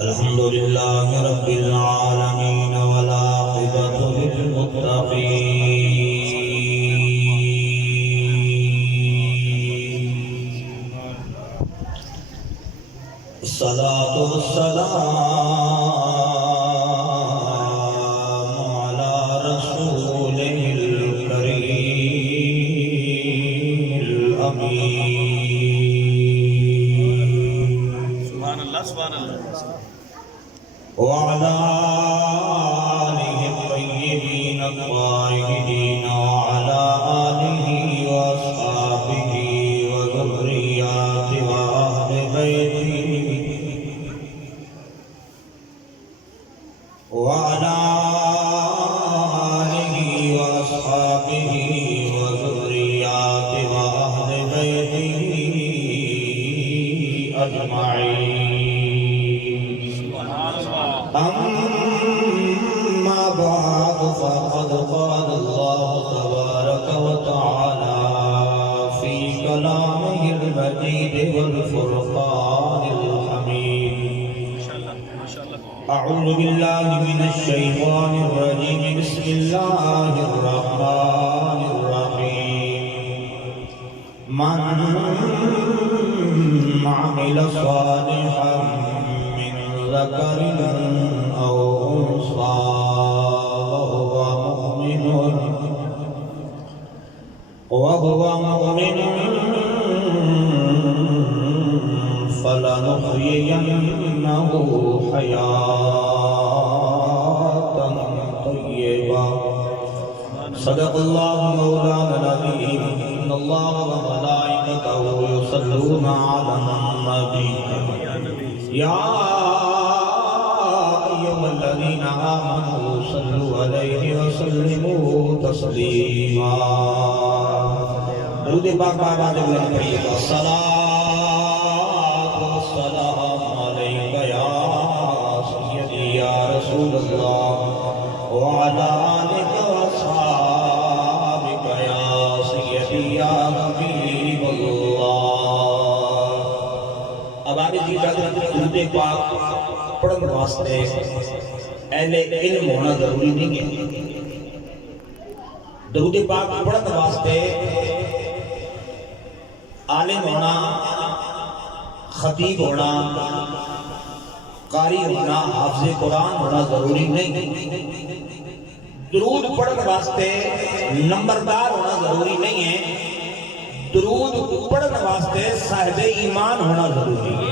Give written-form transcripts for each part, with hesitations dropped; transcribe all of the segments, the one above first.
الحمد لله رب العالمين والعاقبة للمتقين الصلاة والسلام على رسوله الكريم الأمين سبحان اللہ سبحان اللہ وعلى آله الطيبين الطاهرين وعلى آله وأصحابه وذرياته وأهل بيته وعلى آله وأصحابه وذرياته وأهل بيته أجمعين. أما بعد فقد قال الله تبارك وتعالى في كلامه المجيد والفرقان الحميد. أعوذ بالله من الشيطان الرجيم. بسم الله الرحمن الرحيم. من عمل صالحا ذكر أو أنثى وهو مؤمن فلنحيينه حياة طيبة. صدق الله مولانا العظيم. إن الله وملائكته يصلون على النبي يا الذين آمنوا صلوا عليه وسلموا تسليما. درود پاک بابا جب لگ پڑھیے گا. الصلاة والسلام علیک یا سیدی یا رسول اللہ وعلى آلک واصحابک یا سیدی یا حبیب اللہ. اب آگے جی جاتے درود پاک پڑھن واسطے اہل علم ہونا ضروری نہیں ہے. درود پاک پڑھن واسطے عالم ہونا، خطیب ہونا، قاری ہونا، حافظ قرآن ہونا ضروری نہیں. درود پڑھن واسطے نمبردار ہونا ضروری نہیں ہے. درود پڑھن واسطے صاحب ایمان ہونا ضروری ہے.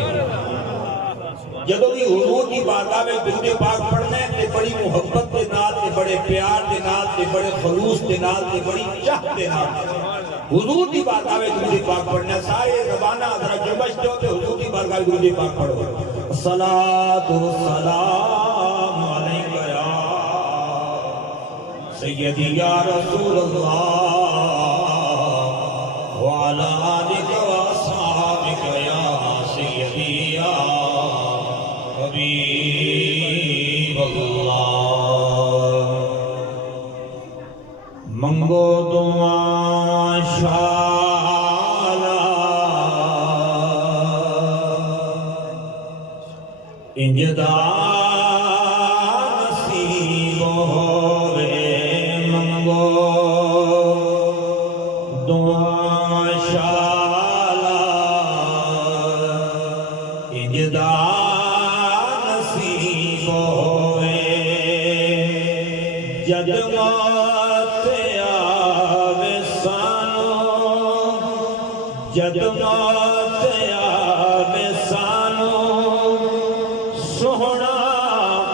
جدو بھی حضور کی بارگاہ میں درود پاک پڑھنے تے بڑی محبت کے نال تے بڑے پیار کے نال تے بڑے خلوص کے نال تے بڑی چاہت کے نال حضور کی بارگاہ میں درود پاک پڑھنے. سارے زبانہ ذرا جمش دو تے حضور کی بارگاہ میں درود پاک پڑھو. الصلاۃ والسلام علیک یا سیدی یا رسول اللہ وعلی آلک واصحابک یا سیدی یا حبیب اللہ. منگو دعا شالا انجدا نصیب ہوئے. منگو دعا شالا انجدا جد موت آوے سانو، جد موت آوے سانو سوہنا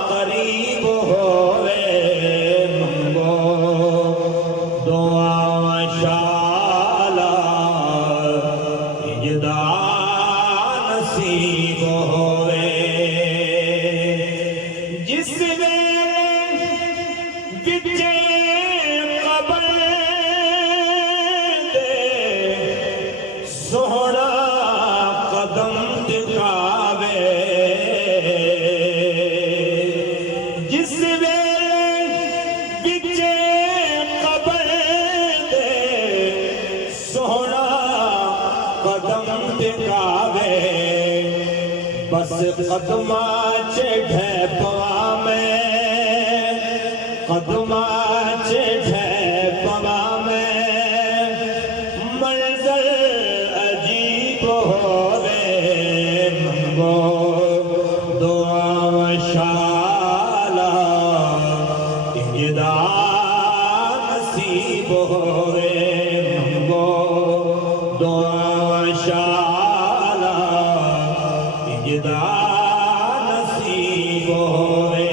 قریب ہوئے. منگو دعا شالا اجدا نصیب ہوئے. جس میں قبر دے سوہنا قدم دکھاوے. جس ویلے قبر دے سوہنا قدم ٹکاوے بس قدمہ چڑھے پوا میں قدمہ چڑھے پوا میں منظر عجیب ہووے منگو دعا و شالا انجدا نصیب ہووے منگو دعا و شالا انجدا نصیب ہووے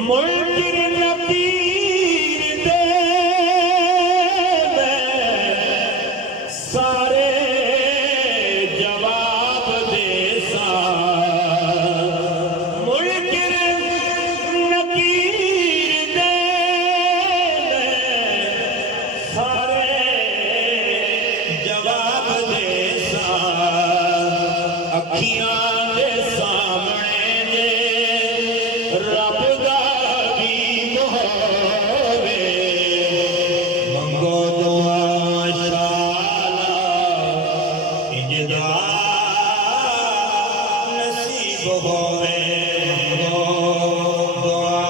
ملک نقیر دے سارے جواب دے سا ملک نقیر دے سارے جواب دے سا اکھیاں دے سامنے دے رب دا بھی ہووے منگو دعا شالا انجدا نصیب ہووے منگو دعا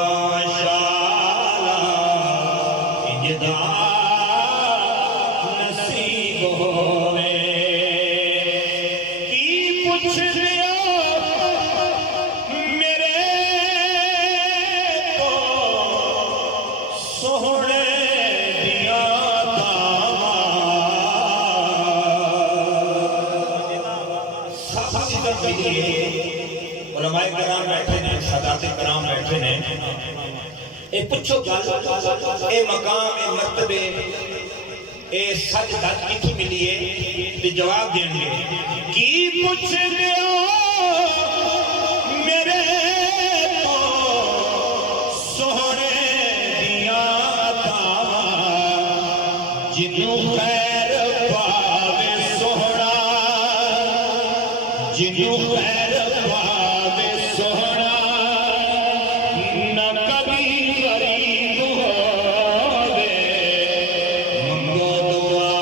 شالا انجدا نصیب ہووے کی پوچھ دیا میرے تو سوہنے دیا علماء کرام بیٹھے نے سادات کرام بیٹھے نے اے پوچھو گل اے مقام اے مرتبے اے سچ دج کتھوں ملی ہے تے جواب دیں گے کی پوچھ دیا میرے تو سوہنے دیا جنوں خیر پاوے سوہنا جنوں خیر پاوے سوہنا نہ کبھی غریب ہووے منگو دعا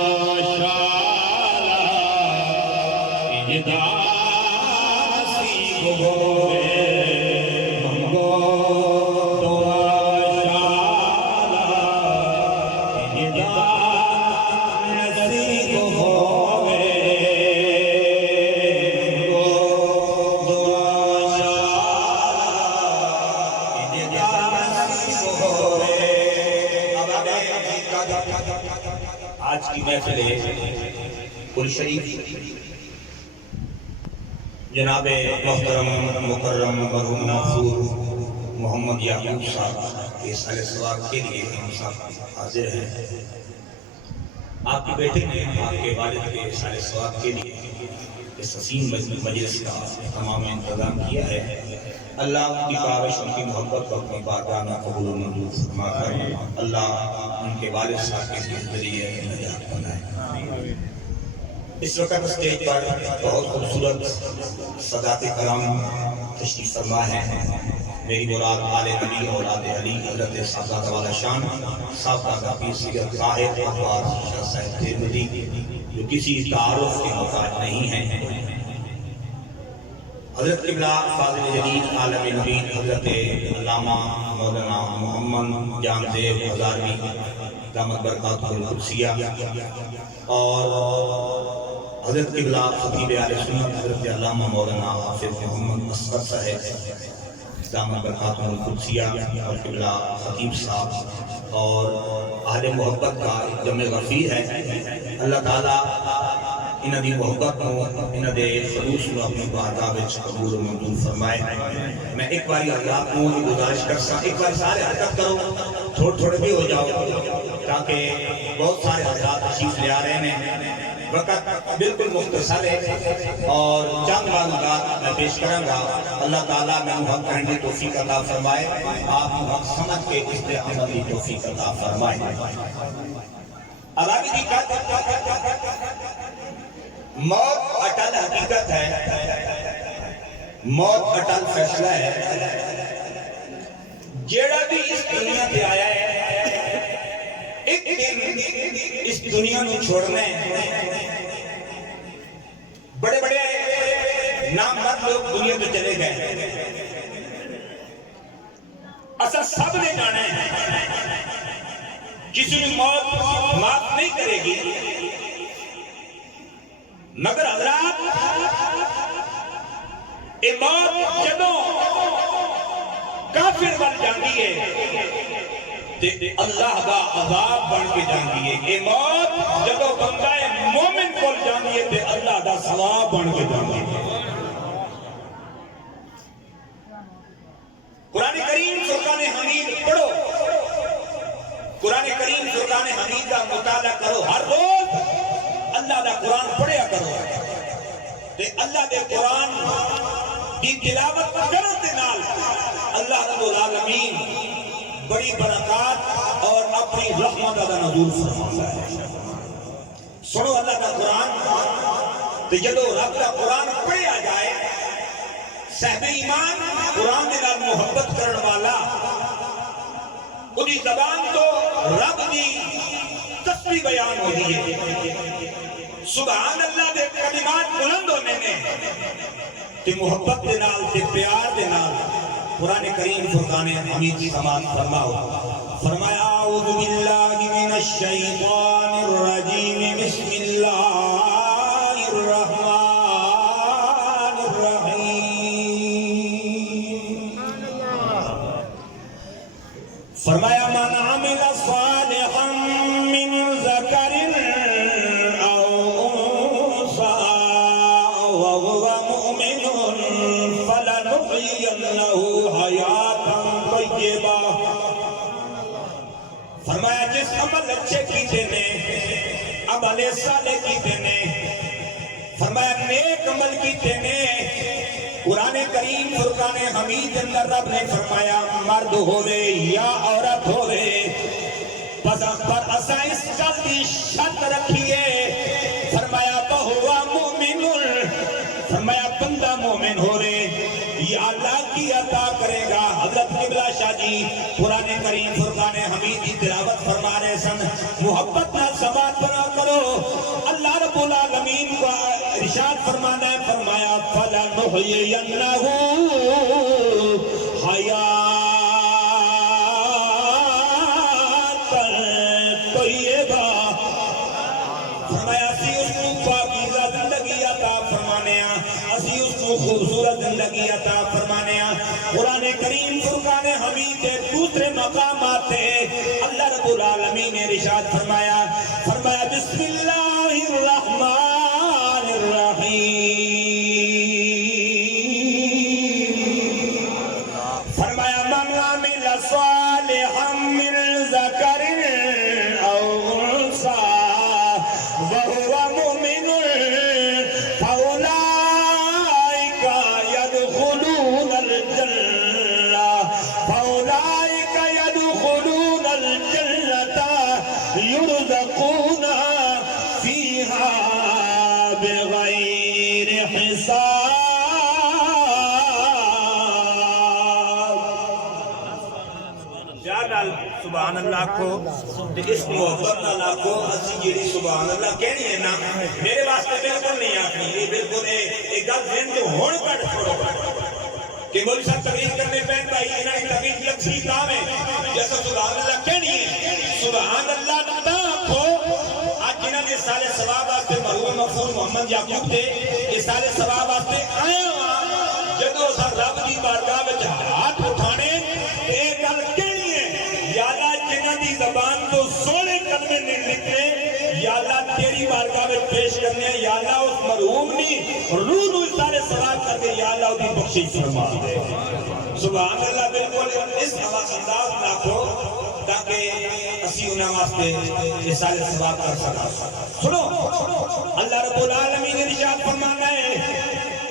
شالا انجدا نصیب ہووے منگو دعا شالا انجدا نصیب ہووے منگو دعا شالا انجدا نصیب ہووے آج کی محفل پور شریف جناب محترم مکرم مرحوم مغفور محمد یعقوب صاحب کے سال ثواب کے لیے ہم سب حاضر ہیں آپ کے بیٹے نے آپ کے والد کے سال ثواب کے لیے اس حسین مجلس کا تمام انتظام کیا ہے اللہ ان کی کاوش ان کی محبت کو اپنی بارگاہ میں قبول و منظور فرما کر اللہ ان کے والد صاحب کے ذریعے نجات بنائے اس وقت اسٹیج پر بہت خوبصورت سادات کرام تشریف فرما ہے میری مراد آل نبی اولاد علی حضرت سادات والا شان صاحب پیر سید طاہر عباس شاہ صاحب ترمذی جو کسی تعارف کے محتاج نہیں ہیں حضرت قبلہ فاضل جلیل عالم نبین حضرت علامہ مولانا محمد جان زیب ہزاروی دامت برکاتہ القدسیہ اور حضرت قبلہ خطیب اہل سنت حضرت علامہ مولانا حافظ محمد اصغر صاحب دامت برکاتہ القدسیہ اور قبلہ خطیب صاحب اور اہل محبت کا جمع غفیر ہے اللہ تعالیٰ انہاں دی محبت کو انہاں دے خلوص کو اپنی بارگاہ وچ قبول و منظور فرمائے میں ایک باری اللہ کو گزارش کرسا ایک بار سارے حرکت کرو تھوڑے بھی ہو جاؤ تاکہ بہت سارے حضرات تشریف لے آ رہے ہیں وقت بالکل مختصر ہے اور چند معلومات میں پیش کروں گا اللہ تعالیٰ میں حق کہنے کی توفیق عطا فرمائے آپ حق سمجھ کے اس پہ عمل کی توفیق عطا فرمائے علاوی جی موت اٹل حقیقت ہے موت اٹل فیصلہ ہے جیڑا بھی اس دنیا پہ آیا ہے ایک دن اس دنیا میں چھوڑنا ہے نامرد لوگ دنیا تو چلے گئے اصل سب نے جانا ہے کسی بھی موت معاف نہیں کرے گی مگر حضرات اے موت جدوں کافر بن جاندی ہے تے اللہ دا عذاب بن کے جاندی ہے اے موت جدوں بندہ مومن کول جاندی ہے تے اللہ دا ثواب بن کے جاندی ہے قرآن کریم فرقان حمید پڑھو قرآن کریم فرقان حمید کا مطالعہ کرو ہر روز اللہ دا قرآن پڑھیا کرو تے اللہ دے قرآن کی تلاوت کرن دے نال اللہ رب العالمین بڑی برکات اور اپنی رحمت دا نزول فرماتا ہے سنو اللہ کا قرآن تے جدو رب دا قرآن پڑھیا جائے صاحب ایمان قرآن دے نال محبت کرن والا اُنہی زبان تو رب دی تسبیح بیان ہو ہے سبحان اللہ دے کلمات بلند ہونے نے تے محبت دے نال تے پیار دے نال قرآن کریم فرقان حمید کی سماعت فرماؤ فرمایا اعوذ باللہ من الشیطان الرجیم بسم اللہ الرحمن فرمایا من عمل صالحا من ذکر او انثى وهو مؤمن فلنحيينه حیاتا طیبہ فرمایا جس عمل اچھے کیتے نے عمل صالح کیتے نے فرمایا نیک عمل کیتے نے قرآن کریم فرقان حمید اندر رب نے فرمایا مرد ہوئے یا عورت ہوئے پر اسا اس قلبی شرط رکھیے فرمایا بہوا مومن فرمایا بندہ مومن ہوئے یا اللہ کی عطا کرے گا حضرت قبلہ شاہ جی قرآن کریم فرقان حمید کی تلاوت فرما رہے سن محبت نہ سماعت بنا کرو اللہ رب العالمین کو ارشاد فرمانا ہے فرمایا فَلَنُحْيِيَنَّهُ حَيَاةً طَيِّبَةً فرمایا اسی اس کو پاکیزہ زندگی عطا فرمانے اسی اس کو خوبصورت زندگی عطا فرمانے قرآن کریم فرقان حمید کے دوسرے مقامات اللہ رب العالمین نے ارشاد فرمایا فرمایا بسم اللہ الرحمن الرحیم فرمایا من عمل صالحا من ذکر او انثى وهو مؤمن فاولئک يدخلون الجنہ فاولئک يدخلون الجنہ يرزقون فيها بغیر حساب سبحان اللہ کو اس محبت اللہ کو اسی جیڑی سبحان اللہ کہنی ہے نا میرے واسطے بالکل نہیں آتی یہ بالکل ایک گل ذہن جو ہون کٹ چھوڑو کہ مولوی صاحب تقریر کرنے پہن بھائی انہاں کی تقریر یکسی کام ہے جیسا سبحان اللہ کہنی ہے سبحان اللہ تا کو آج جنہاں نے سالے ثواب واسطے مرحوم مغفور محمد یعقوب تھے اس سالے ثواب واسطے آیا ہوا جدو سر رب دی بارگاہ وچ ہاتھ اٹھانے ایک گل کہنی ہے یا اللہ جنہاں دی زبان تو سونے کلمے نہیں نکلے یا اللہ تیری بارگاہ میں پیش کرنے یا اللہ اس مرحوم نی روح نو سارے ثواب کر کے یا اللہ دی بخشش فرما دے سبحان اللہ بالکل اس انداز نہ کو تاکہ اسی انہاں واسطے یہ سارے ثواب کر سکا سنو اللہ رب العالمین نے ارشاد فرمانا ہے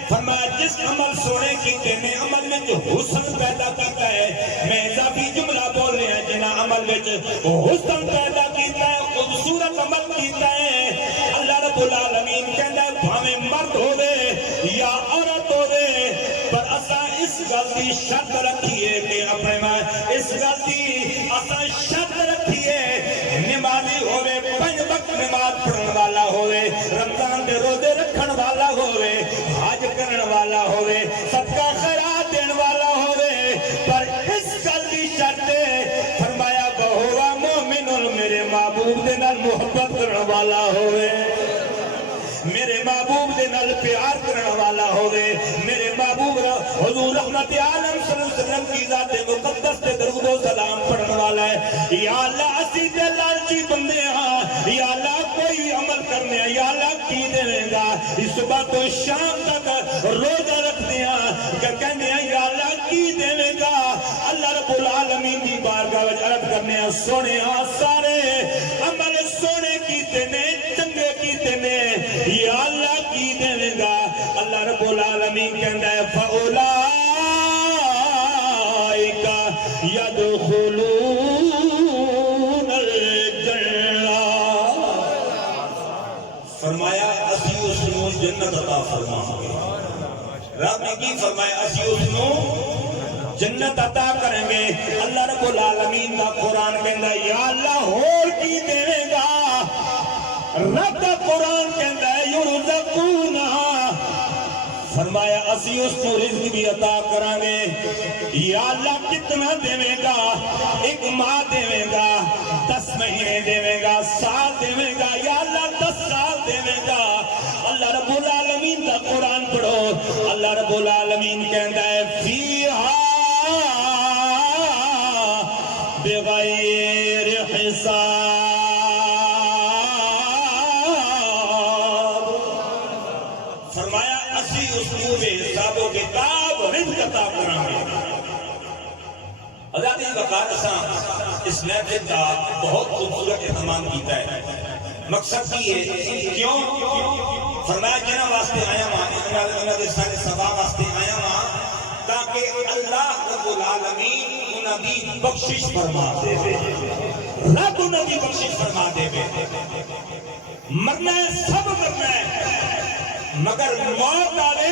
فرمایا جس عمل سونے کی تینے عمل میں جو حسن پیدا کرتا ہے میں اضافی جملہ بول رہے ہیں جنہ عمل میں جو حسن پیدا کیتا ہے خوبصورت عمل کیتا ہے اللہ رب العالمین کہتا ہے بھامیں مرد ہوئے یا عورت ہوئے پر اسا اس غلطی شرط رکھیے کہ اپنے میں اس غلطی اسا شرط رکھیے نمازی ہوئے پنج وقت نماز پڑھن والا ہوئے رمضان دے روزے رکھن والا ہوئے حج کرن والا میرے محبوب دے نال پیار کرنے والا ہوئے میرے محبوب حضور رحمت عالم صلی اللہ علیہ وسلم کی ذات مقدس تے درود و سلام پڑھنے والا ہے یا اللہ اسی تے لالچی بندے ہاں یا اللہ کوئی عمل کرنے ہیں یا اللہ کی دے گا اس صبح تو شام تک روزہ رکھتے ہیں کہ کہنے ہیں یا اللہ کی دے گا اللہ رب العالمین کی بارگاہ وچ عرض کرنے ہیں سونے ہاں سارے عمل سونے کیتے نے چنگے کیتے نے یا اللہ کی دے گا اللہ رب العالمین کہندا ہے فاولائک یدخلون الجنہ فرمایا اسی اس نو جنت عطا فرمائیں گے رب نے کی فرمایا اسی اس نو جنت عطا کریں گے اللہ رب العالمین کا قرآن کہندا ہے یا اللہ اور کی دے گا رب کا قرآن کہندا ہے یرزقون فرمایا اسی اس کو رزق بھی عطا کریں گے یا اللہ کتنا دے گا ایک ماہ دے گا 10 مہینے دے گا سال دے گا یا اللہ 10 سال دے گا اللہ رب العالمین کا قرآن پڑھو اللہ رب العالمین کہندا ہے فیہا بغیر حساب فرمایا اسی اس کو بے حساب و کتاب رزق عطا کریں گے حضرت وقار اساں اس محفل کا بہت خوبصورت اہتمام کیتا ہے مقصد کی ہے کیوں فرمایا جنہ واسطے آیا ماں انہاں دے سارے سبا واسطے آیا ماں تاکہ اللہ رب العالمین انہاں دی بخشش فرما دے رب انہاں دی بخشش فرما دے مرنا ہے سب مرنا ہے مگر موت آوے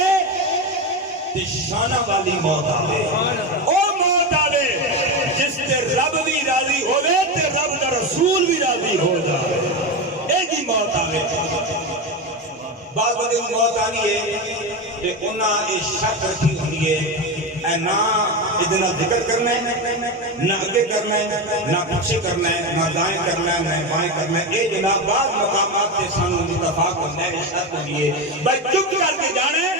تے شانہ والی موت آوے او موت آوے جس تے رب بھی راضی ہوئے تے رب دا رسول بھی راضی ہو جائے ایک ہی موت آوے بعض بڑے موت آنی ہے کہ انہاں اس شک رکھی ہونی ہے اے نہ ادنا ذکر کرنا ہے نہ آگے کرنا ہے نہ پیچھے کرنا ہے نہ دائیں کرنا ہے نہ بائیں کرنا ہے اے جناب بعض مقامات سے سانو اتفاق کرنا ہے شک ہونی ہے بھائی چپ کر کے جانا ہے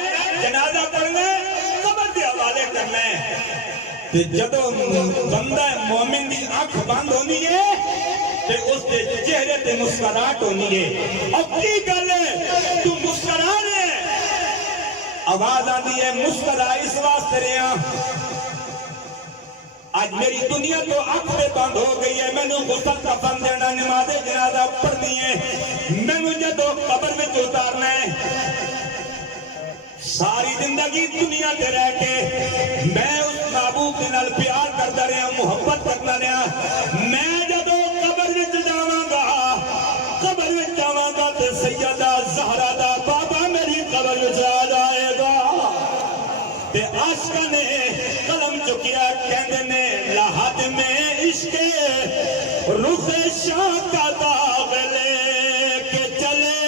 جنازہ پڑھنا ہے قبر دے حوالے کرنا ہے تے جدو بندہ مومن دی آنکھ بند ہونی ہے تے اس دے چہرے تے مسکراہٹ ہونی ہے اب کی گل ہے تو مسکرا رہے ہیں آواز آتی ہے مسکرا اس واسطے رہے ہیں آج میری دنیا تو آنکھ پہ بند ہو گئی ہے میں نے غسل کفن دینا نماز جنازہ پڑھنی ہے میں نے جدو قبر میں اتارنا ہے ساری زندگی دنیا تے رہ کے میں اس محبوب کے نال پیار کرتا رہا محبت کرتا رہا میں جدو قبر میں جاواں گا تے سیدہ زہرا دا بابا میری قبر میں آ جائے گا تے عاشقاں نے قلم چکیا کہندے نے لحد میں عشق رخ شاہ کا داغ لے کے چلے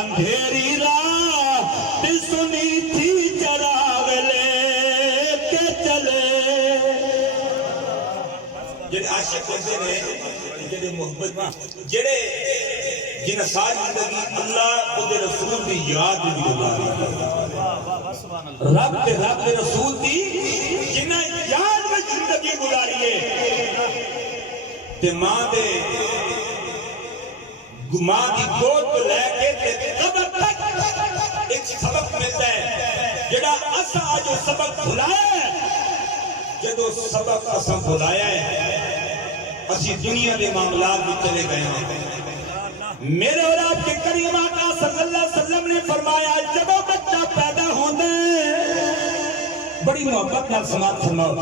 اندھیری راہ تے سنی تھی چراغ لے کے چلے جڑے عاشق ہوندے نے جڑے محبت جڑے جنہیں ساری زندگی اللہ خود رسول دی یاد بھی گزاری رب دے رسول دی جنہیں یاد میں زندگی گزاری ہے تے ماں دی گود کو لے کے قبر تک ایک سبق ملتا ہے جڑا اساں جو سبق بھلایا ہے جدو سبق اساں بھلایا ہے اسی دنیا دے معاملات بھی چلے گئے ہیں میرے اور آپ کے کریم آقا صلی اللہ علیہ وسلم نے فرمایا جب بچہ پیدا ہوتا ہے بڑی محبت نال سماعت فرماؤ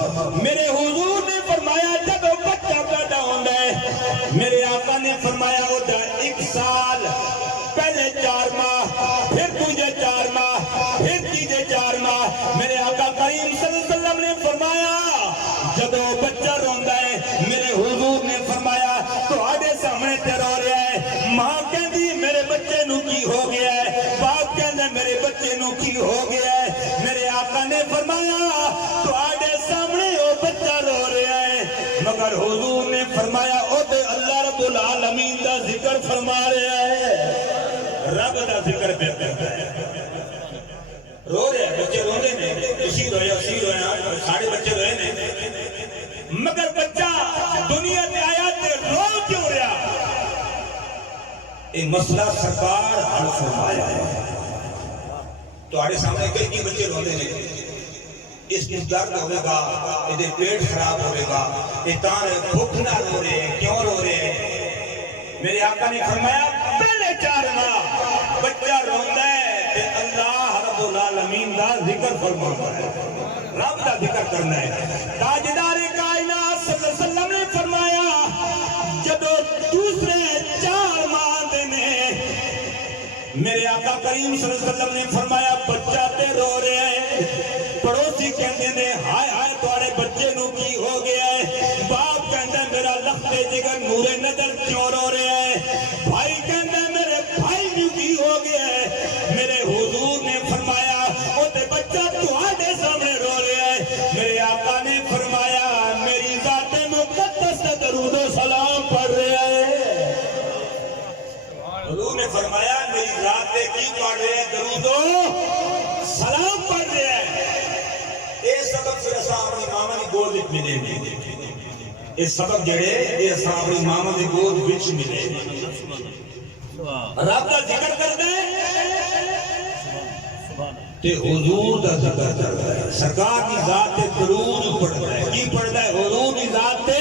میرے حضور نے فرمایا جب بچہ پیدا ہوتا ہے میرے آقا نے فرمایا ہوتا ہے 1 سال پہلے 4 ماہ پھر تجھے 4 ماہ پھر تیجے 4 ماہ میرے آقا کریم صلی اللہ علیہ وسلم نے فرمایا جب بچہ روندا ہے میرے حضور نے فرمایا تو آڈے سامنے تے رو رہا ہے ماں کہندی میرے بچے نو کی ہو گیا ہے باپ کہندا میرے بچے نو کی ہو گیا ہے میرے آقا نے فرمایا تو آڈے سامنے وہ بچہ رو رہا ہے مگر حضور نے فرمایا او تے اللہ رب العالمین دا ذکر فرما رہا ہے رب دا ذکر پہ کرتا ہے رو رہے ہیں بچے روندے نے اسی روئے اسی روئے ساڑھے بچے روئے نے مگر بچہ دنیا میں آیا تے رو کیوں رہا یہ مسئلہ سرکار حل فرمایا ہے تو آڑے سامنے کئی بچے روندے نے اس کی درد ہوئے گا یہ پیٹ خراب ہوئے گا یہ تاں بھوک نہ رو رہے کیوں رو رہے میرے آقا نے فرمایا پہلے 4 ماہ بچہ روندہ ہے کہ اللہ رب العالمین دا ذکر فرماتا ہے رب دا ذکر کرنا ہے تاجدار کائنات صلی اللہ علیہ وسلم نے فرمایا جدو دوسرے 4 ماہ دینے میرے آقا کریم صلی اللہ علیہ وسلم نے فرمایا بچہ تے رو رہے ہیں پڑوسی کہندے نے ہائے ہائے تمہارے بچے نو کی ہو گیا ہے باپ کہندا ہے میرا لختے جگر نورے نظر کیوں رو رہا ہے بھائی کہندا ہے میرے بھائی نو کی ہو گیا ہے میرے حضور نے فرمایا او تے بچہ تہاڈے سامنے رو رہا ہے میرے آقا نے فرمایا میری ذات مقدس تے درود و سلام پڑھ رہا ہے حضور نے فرمایا میری ذات تے کی پڑھ رہا ہے درود و سلام پڑھ رہا ہے یہ سبق پھر اساں اپنی ماما دی گود وچ ملے یہ سبق جڑے یہ اساں اپنی ماما دی گود وچ ملے رب دا ذکر کردا ہے تے حضور دا ذکر کردا ہے سرکار دی ذات تے درود پڑھدا ہے کی پڑھدا ہے حضور دی ذات تے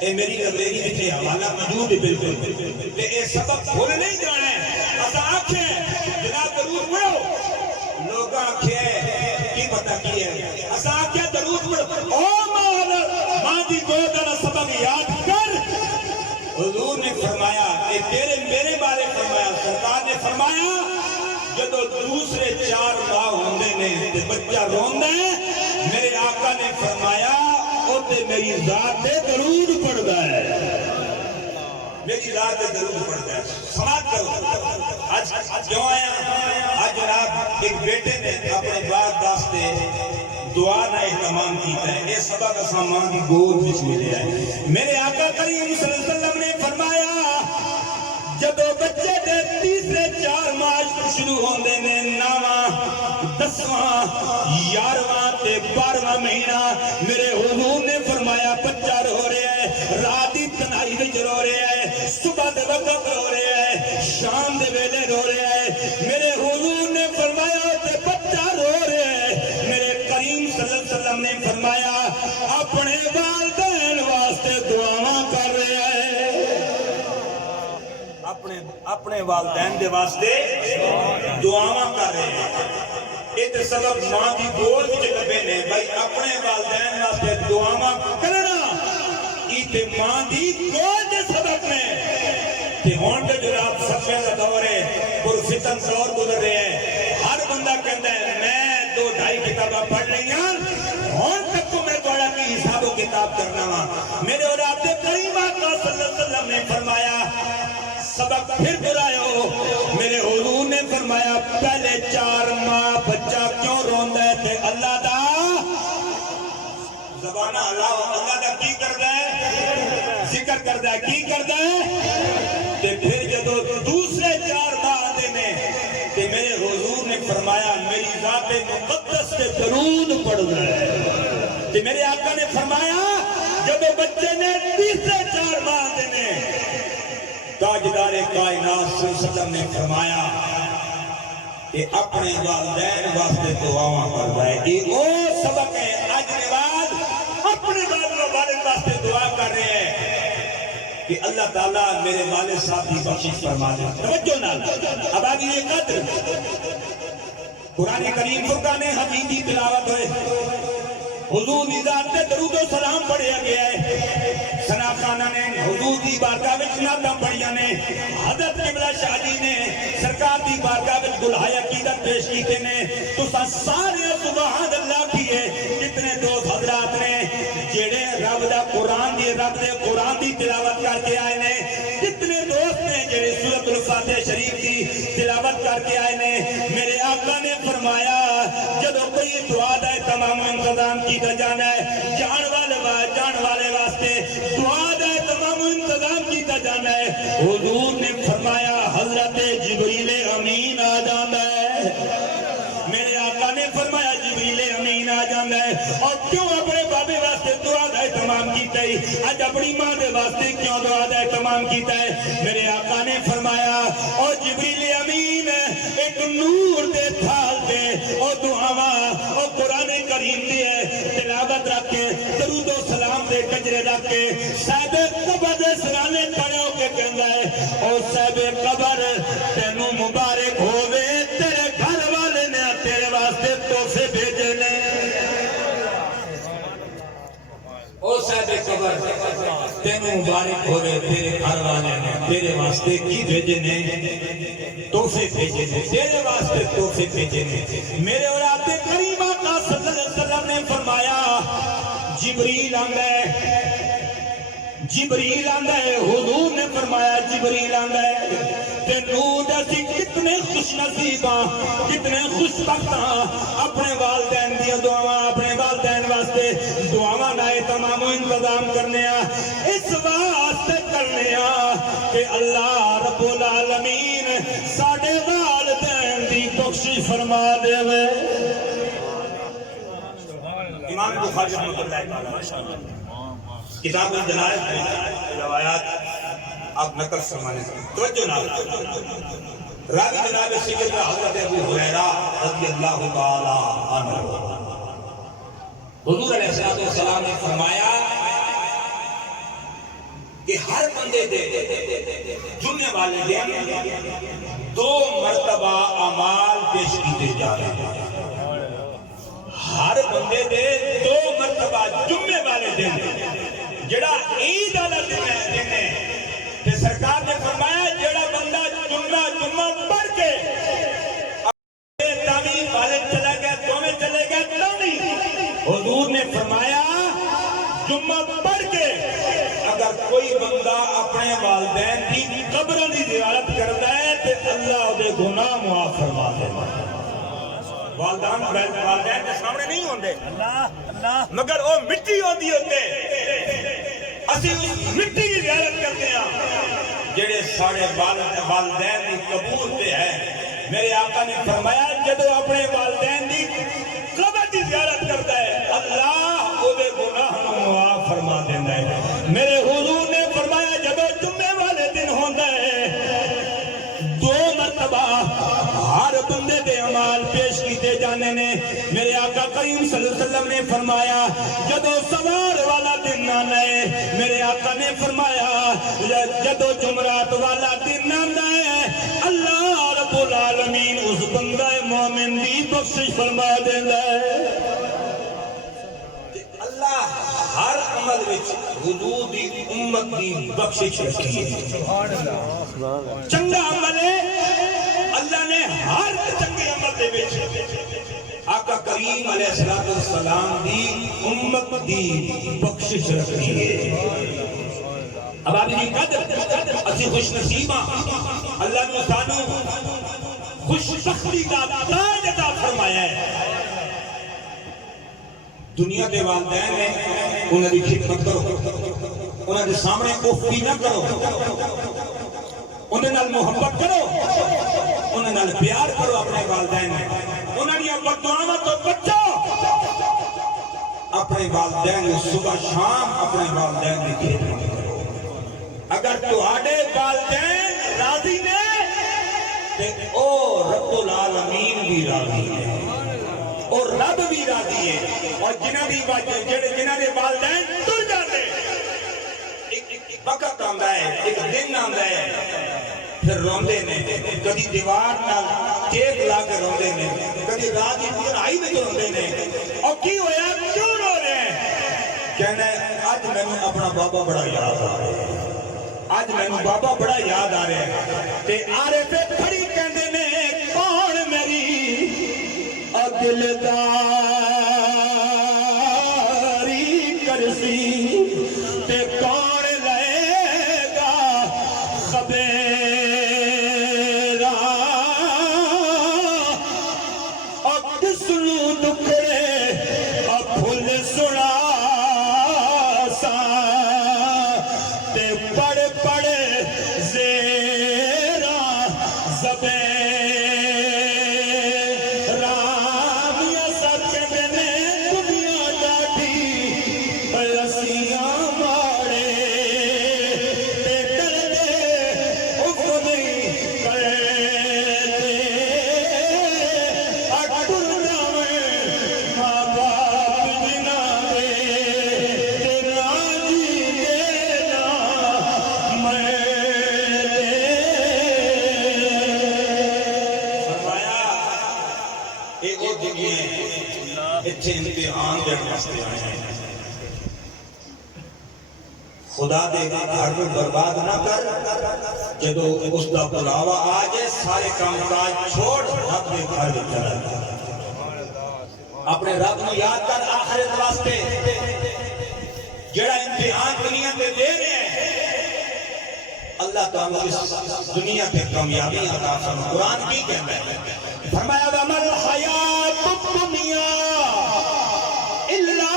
اے میری لائبریری وچ حوالہ موجود ہے بالکل تے اے سبق بھول نہیں جانا ہے اساں آکھیں جناب درود پڑھو لوگ آکھیں کی پتہ کی ہے اساں کیا درود پڑھ او مولا ماں دی گود دا سبق یاد کر حضور نے فرمایا اے تیرے میرے بارے فرمایا سرکار نے فرمایا جدو دوسرے 4 ماہ ہوندے نے تے بچہ روندا ہے میرے آقا نے فرمایا او تے میری ذات تے درود پڑھدا ہے میری ذات تے درود پڑھدا ہے سماعت کرو آج کیوں آیا آج جناب ایک بیٹے نے اپنے باپ واسطے دعا کا اہتمام کیتا ہے یہ سبق اساں ماں دی گود وچ ملیا ہے میرے آقا کریم صلی اللہ علیہ وسلم نے فرمایا جدو بچے دے تیسرے 4 ماہ شروع ہوندے نے 9واں 10واں 11واں تے 12واں مہینہ میرے حضور نے فرمایا بچہ رو رہا ہے رات دی تنہائی وچ رو رہا ہے صبح دے وقت رو رہا ہے شام دے ویلے رو رہا ہے میرے حضور نے فرمایا تے بچہ رو رہا ہے میرے کریم صلی اللہ علیہ وسلم نے فرمایا اپنے والدین واسطے دعاواں کر رہا ہے اپنے والدین دے واسطے دعاواں کر رہے ہیں یہ تے سبب ماں دی گود وچ لبے نے بھائی اپنے والدین واسطے دعاواں کرنا یہ تے ماں دی گود دے سبب نے کہ ہون تے جناب سفے دا دور ہے پرفتن دور گزر رہے ہیں ہر بندہ کہتا ہے میں 2-2.5 کتاباں پڑھ لیاں ہون تک تو میں تھوڑا کی حساب و کتاب کرنا وا میرے اور آپ نے کریم آقا صلی اللہ علیہ وسلم نے فرمایا سبق پھر بلائیو میرے حضور نے فرمایا پہلے 4 ماہ بچہ کیوں روندا ہے تے اللہ دا زبانہ اللہ دا کی کردا ہے ذکر کردا ہے کی کردا ہے تے پھر جدو دوسرے 4 ماہ آندے نے تے میرے حضور نے فرمایا میری ذات مقدس تے درود پڑھدا ہے تے میرے آقا نے فرمایا جدو بچے نے تیسرے 4 ماہ آندے نے تاجدار کائنات صلی اللہ علیہ وسلم نے فرمایا کہ اپنے والدین واسطے دعاواں کرتا ہے یہ وہ سبق ہے آج نواز اپنے والد واسطے دعا کر رہے ہیں کہ اللہ تعالیٰ میرے والد صاحب کی بخشش فرما دے توجہ نال اب آگے یہ قدر قرآن کریم فرقان حمید کی تلاوت ہوئے حضور کی ذات تے درود و سلام پڑھیا گیا ہے ثنا خانہ نے حضور کی بارگاہ وچ نعتاں پڑھیاں نے حضرت قبلہ شاہ جی نے سرکار کی بارگاہ وچ دلہائے عقیدت پیش کیتے نے تو سارے سبحان اللہ کیے کتنے دوست حضرات نے جڑے رب دا قرآن دے قرآن دی تلاوت کر کے آئے نے کتنے دوست نے جڑے سورۃ الفاتحہ شریف کی تلاوت کر کے آئے نے میرے آقا نے فرمایا جدو کوئی دعا دا تمام انتظام کیتا جانا ہے جان والے واسطے دعا دا تمام انتظام کیتا جانا ہے حضور نے فرمایا حضرت جبریل امین آ جاندہ ہے. میرے آقا نے فرمایا جبریل امین آ جاندہ ہے. اور کیوں اپنے بابے واسطے دعا دا اہتمام کیتا ہے؟ آج اپنی ماں دے واسطے کیوں دعا دا اہتمام کیتا ہے؟ میرے آقا نے فرمایا اور جبریل امین ایک نور دے تھال دے اور دعاواں اور قرآن کریم دی ہے تلاوت رکھ کے درود و سلام دے کجرے رکھ کے صاحب قبر دے سرانے کھڑے ہو کے کہندا ہے اور صاحب قبر تینوں مبارک ہووے تیرے گھر والے نے تیرے واسطے تحفے بھیجے نے. او صاحب قبر تینوں مبارک ہووے تیرے گھر والے نے تیرے واسطے کی بھیجے نے؟ تحفے بھیجے نے. تیرے واسطے تحفے بھیجے نے. میرے اور آپ کریم آقا صلی اللہ علیہ وسلم نے فرمایا جبریل آندا ہے جبریل آندا ہے. حضور نے فرمایا جبریل آندا ہے تے نور اسی کتنے خوش نصیب ہاں کتنے خوش بخت ہاں اپنے والدین دی دعاواں اپنے والدین واسطے دعاواں دا تمام انتظام کرنے اس واسطے کرنے کہ اللہ رب العالمین ساڈے والدین دی بخشش فرما دے. امام بخاری رحمۃ اللہ تعالی کتاب الجنائز میں روایات آپ نقل فرمانے توجہ نہ راوی جناب سیدنا حضرت ابو ہریرہ رضی اللہ تعالی عنہ حضور علیہ السلام نے فرمایا کہ ہر بندے دے جمعے والے دن 2 مرتبہ اعمال پیش کیتے جا رہے ہیں. ہر بندے دے 2 مرتبہ جمعے والے دن جڑا عید والا دن ہے تے سرکار نے فرمایا جڑا بندہ جمعہ پڑھ کے تعمیر والے چلا گیا دوویں چلے گیا نہیں. حضور نے فرمایا جمعہ پڑھ کے اگر کوئی بندہ اپنے والدین کی قبروں کی زیارت کرتا ہے تے اللہ دے گناہ معاف فرما دیتا ہے. والدین کے سامنے نہیں ہوندے مگر وہ مٹی ہوندی ہوتے اسی اس مٹی کی زیارت کرتے ہیں جڑے سارے والدین کی قبول تے ہے. میرے آقا نے فرمایا جدو اپنے والدین کی قبر کی زیارت کرتا ہے اللہ وہ دے گناہ معاف فرما دیتا ہے. میرے حضور نے فرمایا جدو جمعے والے دن ہوتا ہے 2 مرتبہ ہر بندے دے اعمال پیش کیتے جانے نے. میرے آقا کریم صلی اللہ علیہ وسلم نے فرمایا جدو سوار والا دن آنا ہے میرے آقا نے فرمایا جدو جمعرات والا دن آنا ہے اللہ رب العالمین اس بندہ مومن دی بخشش فرما دیتا ہے. اللہ ہر عمل وچ حضور دی امت دی بخشش رکھی ہے. چنگا عمل ہے اللہ نے ہر چنگے عمل دے وچ آقا کریم علیہ السلام دی امت دی بخشش رکھی ہے. اب آپ کی قدر اسی خوش نصیب اللہ نے سانو خوش بختی کا تاج عطا فرمایا ہے. دنیا کے والدین ہیں انہیں دی خدمت کرو انہیں دے سامنے کوفی نہ کرو انہیں نال محبت کرو انہیں نال پیار کرو اپنے والدین انہیں دیا بددعاواں تو بچو. اپنے والدین صبح شام اپنے والدین کی خدمت کرو. اگر تہاڈے والدین راضی نے تے او رب العالمین بھی راضی ہے اور رب بھی راضی ہے. اور جنہ دے والدین تر جاتے ایک وقت آندا ہے ایک دن آندا ہے پھر روندے نے کبھی دیوار نال ٹیک لا کے روندے نے کبھی رات کی تنہائی میں روندے نے. اور کی ہویا کیوں رو رہے ہیں؟ کہنا ہے آج میں نے اپنا بابا بڑا یاد آ رہا ہے آج میں نے بابا بڑا یاد آ رہا ہے. تے آرے پہ کھڑی کہندے نے کون میری دلداری کرسی تے کون لے گا خبیرہ اور کس نو دکھڑے اور پھول سنا سا تے پڑ پڑ زیرہ واسطے رامیہ سچ نے دنیا ڈاٹھی رسیاں ماڑے تے کردے حکم کرے اٹر جاویں ماں باپ جنا دے تے نا جی دینا میں اتنے امتحان دین واسطے آئے ہیں خدا دے گھر میں برباد نہ کر جدو اس کا بلاوا آ جائے سارے کام کاج چھوڑ رب دے گھر میں چلا جا اپنے رب کو یاد کر آخرت واسطے جڑا امتحان دنیا پہ دے رہے ہیں اللہ تعالیٰ اس دنیا پہ کامیابی عطا فرمائے قرآن کی کہتا ہے فرمایا وَمَا الْحَيَاةُ الدُّنْيَا إِلَّا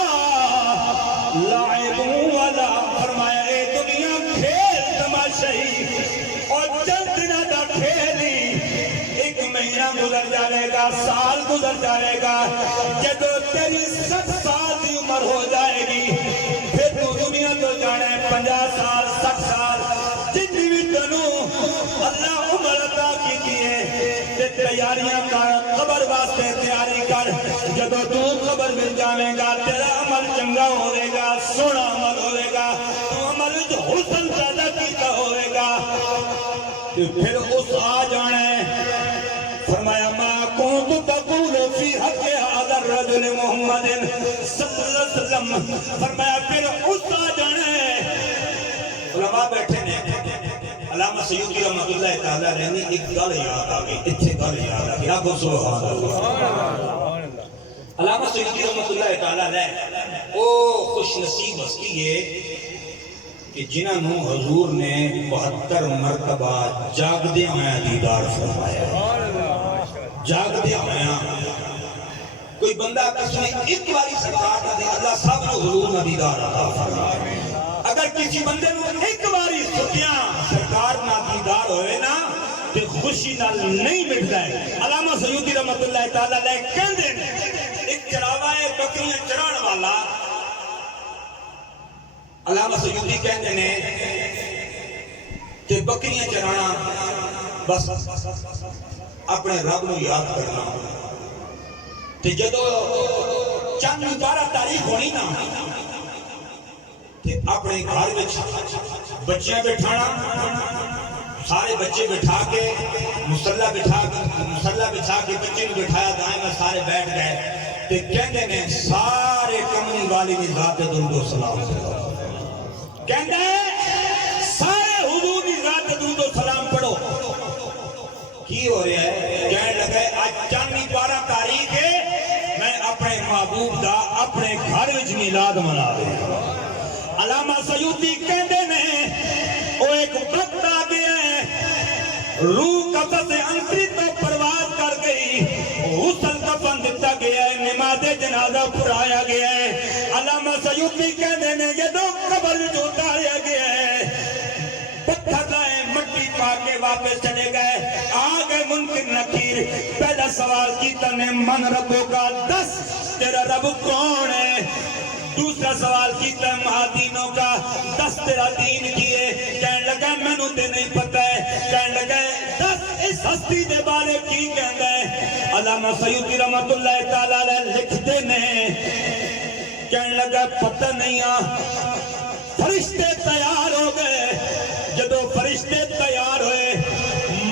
لَعِبٌ وَلَهْوٌ فرمایا اے دنیا کھیل تماشائی اور چند دنوں کا کھیل ہی ایک مہینہ گزر جائے گا سال گزر جائے گا جب تیری 60 سال کی عمر ہو جائے گی پھر تو دنیا تو جانے 50 سال 60 سال جتنی بھی تنوں اللہ عمر عطا کی دیئے تیاریاں کر قبر واسطے تیاری کر جب تو قبر مل جاویں گا تیرا عمل چنگا ہوئے گا سونا عمل ہوئے گا تو عمل جو حسن پیدا کیتا ہوئے گا پھر اس آ جانے فرمایا ما کنت تقول فی حق هذا الرجل محمد صلی اللہ علیہ وسلم فرمایا پھر اس آ جانے علماء بیٹھے نے علامہ سیوطی رحمت اللہ تعالیٰ رہنی ایک گل یاد آگئی اتھے گل یاد آگئی آپ سبحان اللہ علامہ سیوطی رحمت اللہ تعالیٰ رہ او خوش نصیب ہستی ہے کہ جنہوں حضور نے 72 مرتبہ جاگ دے ہویا دیدار فرمایا جاگ دے ہویا کوئی بندہ کس نے ایک باری سرکار نہ دے اللہ صاحب نے حضور نے دیدار عطا فرمایا اگر کسی بندے نے ایک باری ستیاں سرکار نہ دیدار ہوئے نا تو خوشی نہ نہیں مٹ جائے علامہ سیوطی رحمت اللہ تعالیٰ لے کہندے ایک چراوہ بکریاں چران والا علامہ سیوطی کہندے نے کہ بکریاں چرانا بس اپنے رب کو یاد کرنا تے جدو چند 12 تاریخ ہونی نا اپنے گھر بچیاں بٹھانا سارے بچے بٹھا کے مسلح بٹھا کے بچے نے بٹھایا دائیں میں سارے بیٹھ گئے تے کہندے نے سارے کمنی والی نے ذات درود و سلام کہندے سارے حضور کی ذات درود و سلام پڑھو کی ہو رہا ہے کہنے لگے آج چاندنی 12 تاریخ ہے میں اپنے محبوب دا اپنے گھر وچ میلاد منا رہا ہوں علامہ سیوطی کہندے نے وہ ایک وقت آ گیا ہے روح قبض انتری تو پرواز کر گئی غسل کفن دیتا گیا ہے نماز جنازہ پڑھایا گیا ہے علامہ سیوطی کہندے نے جدو قبر جو اتاریا گیا ہے پتھر لائے مٹی پا کے واپس چلے گئے آگے منکر نکیر پہلا سوال کیتا نے من ربوں کا 10 تیرا رب کون ہے دوسرا سوال کیتا ہے مہادینوں کا 10 تیرا دین کیے کہنے لگا میں نو تے نہیں پتہ ہے کہنے لگا 10 اس ہستی دے بارے کی کہندہ ہے علامہ سیوطی رحمت اللہ تعالیٰ لکھ دینے کہنے لگا پتہ نہیں فرشتے تیار ہو گئے جدو فرشتے تیار ہوئے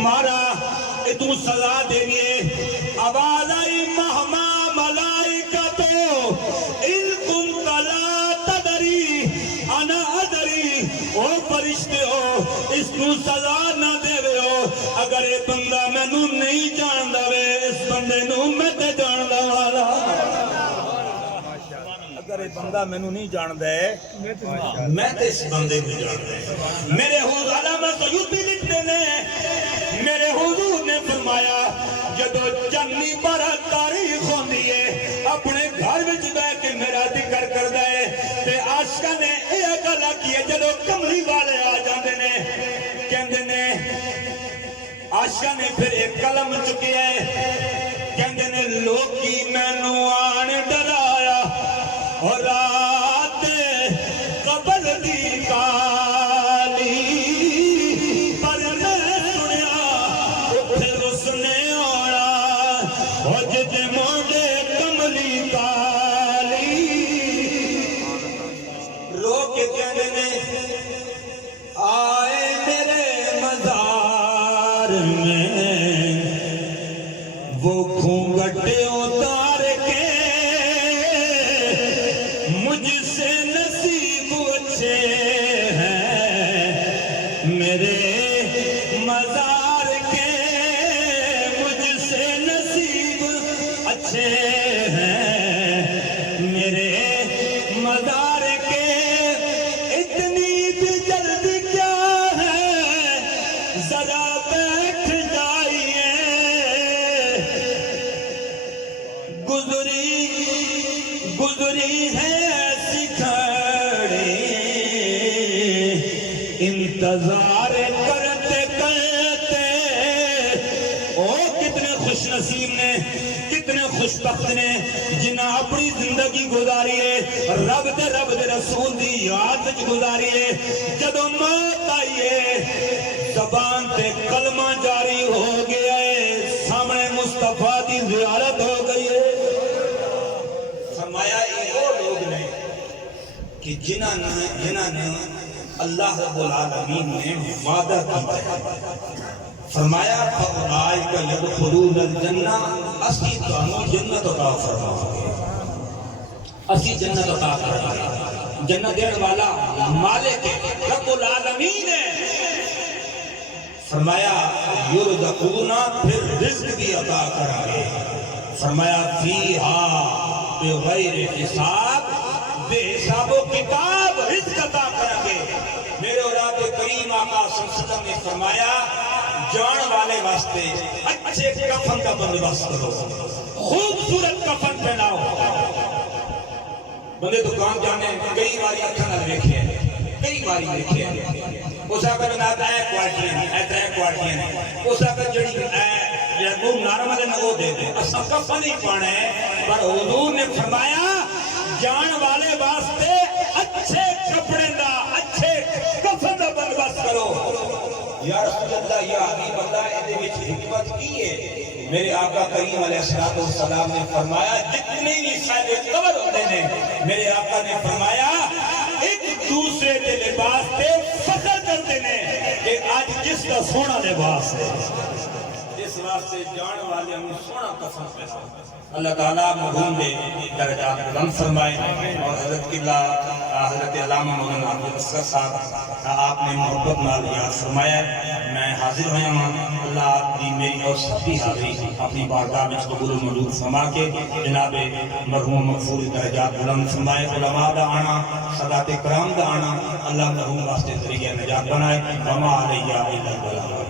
مارا اتو سزا دے گئے آواز آئی مہما ملائکہ تو ان کم تلا تدری انا ادری او فرشتے ہو اس کو سزا نہ دے رہے ہو اگر یہ بندہ میں نو نہیں جان دے اس بندے نو میں تے جان دا والا اگر یہ بندہ میں نو نہیں جان دے میں تے اس بندے کو جان دے میرے حضور علامہ سیوطی لکھتے نے میرے حضور نے فرمایا جدو چنی پر تاریخ ہوندی ہے اپنے گھر وچ بیٹھ کے میرا ذکر کر دے تے عاشقاں نے یہ گل کی جدو کملی والے آ جاندے نے کہندے نے عاشق بادشاہ نے پھر ایک قلم چکیا کہندے نے لوکی مینوں آن ڈرایا اور رات قبل دی کالی پر میں سنیا پھر اس نے آنا اور جد موڈے کملی کالی رو کے کہندے نے آئے میرے مزار میں وہ گھونگھٹ اتار کے مجھ سے نصیب اچھے ہیں میرے مزار کے مجھ سے نصیب اچھے ہیں میرے مزار کے اتنی بھی جلدی کیا ہے ذرا بیٹھ جائیے گزری ہے ایسی کھڑی انتظار کرتے کرتے او کتنے خوش نصیب نے کتنے خوش بخت نے جنہاں اپنی زندگی گزاری ہے رب دے رسول دی یاد وچ گزاری ہے جدوں موت آئی ہے زبان تے کلمہ جاری ہو گیا ہے سامنے مصطفیٰ دی زیارت ہو گئی ہے فرمایا یہ وہ لوگ نے کہ جنہاں نے اللہ رب العالمین نے وعدہ کیا ہے فرمایا فَأُولَٰئِكَ يَدْخُلُونَ الْجَنَّةَ اسی تانوں جنت عطا فرمائیں گے اسی جنت عطا فرمائیں گے جنت دینے والا مالک رب العالمین ہے فرمایا یرزقون پھر رزق بھی عطا کریں گے فرمایا فیہا بغیر حساب بے حساب و کتاب رزق عطا کریں گے میرے اور آپ کریم آقا صلی اللہ علیہ وسلم نے فرمایا جان والے واسطے اچھے کفن کا بندوبست کرو خوبصورت کفن پہناؤ بندے دکان جانے کئی باری اکھاں نال ویکھے کئی باری ویکھے اس آقا جناب اے کوالٹیاں نے اس آقا جڑی اے وہ نارمل نے وہ دے دے اساں کفن ہی پانا ہے پر حضور نے فرمایا جان والے واسطے اچھے کپڑے دا اچھے کفن دا بندوبست کرو یا رسول اللہ یا حبیب اللہ ادھے وچ حکمت کی ہے میرے آقا کریم علیہ السلام نے فرمایا جتنے بھی صاحب قبر ہوتے ہیں میرے آقا نے فرمایا ایک دوسرے کے لباس پہ فخر کرتے ہیں کہ آج کس کا سونا لباس ہے اس واسطے جان والے ہمیں سونا کفن پہنا اللہ تعالیٰ مرحوم دے درجات بلند فرمائے اور حضرت قبلہ حضرت علامہ مولانا عبد الاسکر صاحب آپ نے محبت نال یاد فرمایا میں حاضر ہویا ہوں اللہ آپ کی میری اور سب کی حاضری اپنی بارگاہ میں قبول و منظور فرما کے جناب مرحوم مغفور درجات بلند فرمائے علماء دا آنا سادات کرام دا آنا اللہ مرحوم واسطے ذریعہ نجات بنائے وما علیہ الا البلاغ